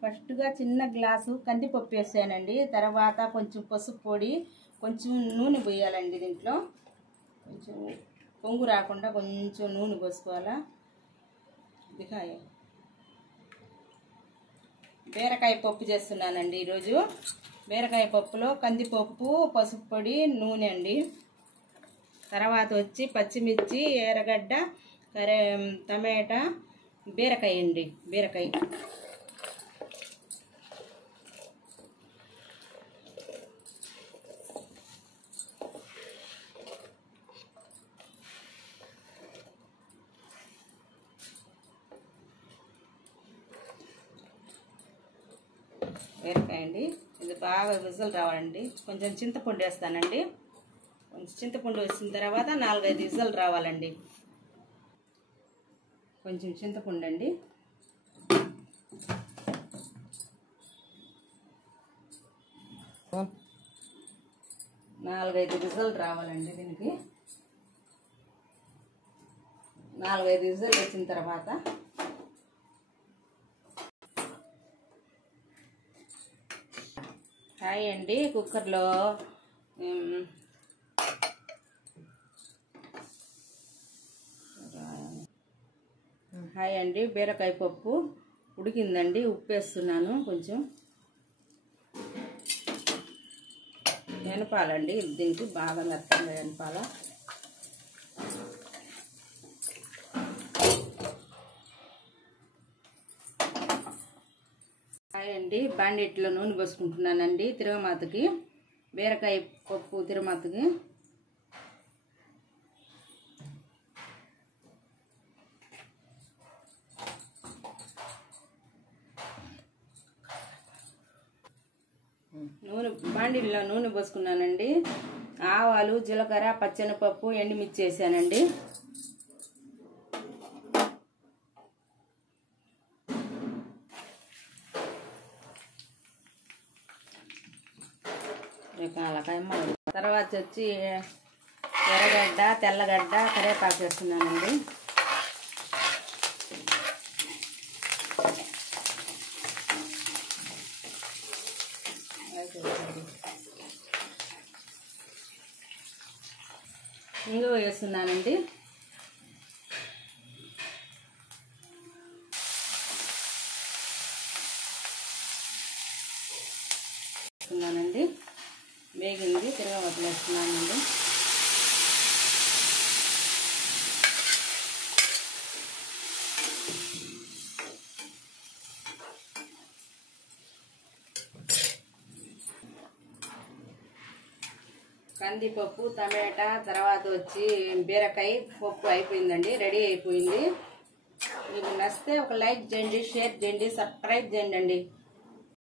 First గా చిన్న glass కందిపప్పు వేసానండి. తర్వాత కొంచెం పసుపు పొడి, కొంచెం నూనె పోయాలండి. దీంట్లో కొంచెం పొంగు రాకుండా కొంచెం నూనె పోసుకోవాలా. బీరకాయ పప్పు చేస్తున్నానండి ఈరోజు. బీరకాయ పప్పులో కందిపప్పు, పసుపు పొడి, నూనె అండి. తర్వాత వచ్చి పచ్చిమిర్చి, ఎర్రగడ్డ, టమాటా, బీరకాయ అండి. బీరకాయ బీరకాయ అండి. ఇది బాగా విజిల్ రావాలండి. కొంచెం చింతపండు వేస్తానండి. కొంచెం చింతపండు వేసిన తర్వాత 4-5 విజిల్ రావాలండి. కొంచెం చింతపండు అండి. నాలుగైదు విజిల్ రావాలండి. దీనికి 4-5 విజిల్ వచ్చిన తర్వాత హాయ్ అండి. కుక్కర్లో హాయ్ అండి. బీరకాయ పప్పు ఉడికిందండి. ఉప్పు వేస్తున్నాను. కొంచెం ఎనపాలండి. దీనికి బాగా మెత్తగా ఎనపాల. హాయ్ అండి. బాండిట్లో నూనె పోసుకుంటున్నానండి. తిరగమాతకి, బీరకాయ పప్పు తిరగమాతకి. బాండిల్లో నూనె పోసుకున్నానండి. ఆవాలు, జీలకర్ర, పచ్చెనపప్పు, ఎండుమిర్చి వేసానండి. తర్వాత వచ్చి ఎర్రగడ్డ, తెల్లగడ్డ, కరివేపాకు వేస్తున్నానండి. ఇంగువ వేస్తున్నానండి. వేగింది. తిరగమాత వేస్తున్నానండి. కందిపప్పు, టమాటా, తర్వాత వచ్చి బీరకాయ పప్పు అయిపోయిందండి. రెడీ అయిపోయింది. మీకు నచ్చితే ఒక లైక్ చేయండి, షేర్ చేయండి, సబ్స్క్రైబ్ చేయండి.